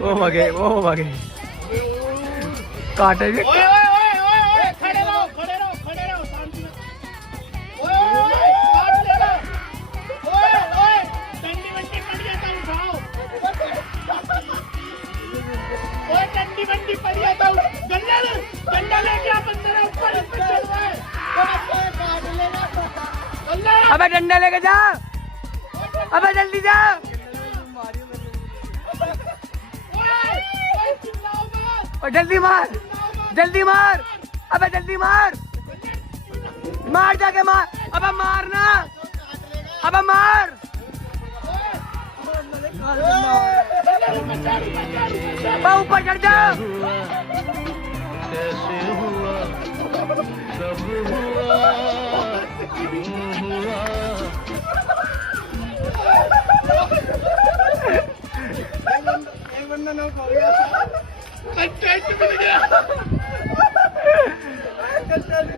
वो भागे काटे भी। ओए ओए ओए ओए ओए खड़े रहो शांति से। ओए ओए काट लेना। ओए ओए डंडी वंडी पड़ गया था उठाओ। ओए डंडी वंडी पड़ गया था डंडा लेके आप अंदर ऊपर इस पे चल रहा है। अबे डंडा लेके जा, अबे जल्दी जा। और जल्दी मार, अबे जल्दी मार जाके मार, अबे मारना, अबे मार। ऊपर चढ़ जा। कैसे हुआ, कब हुआ, एक बंदा नॉक हो गया।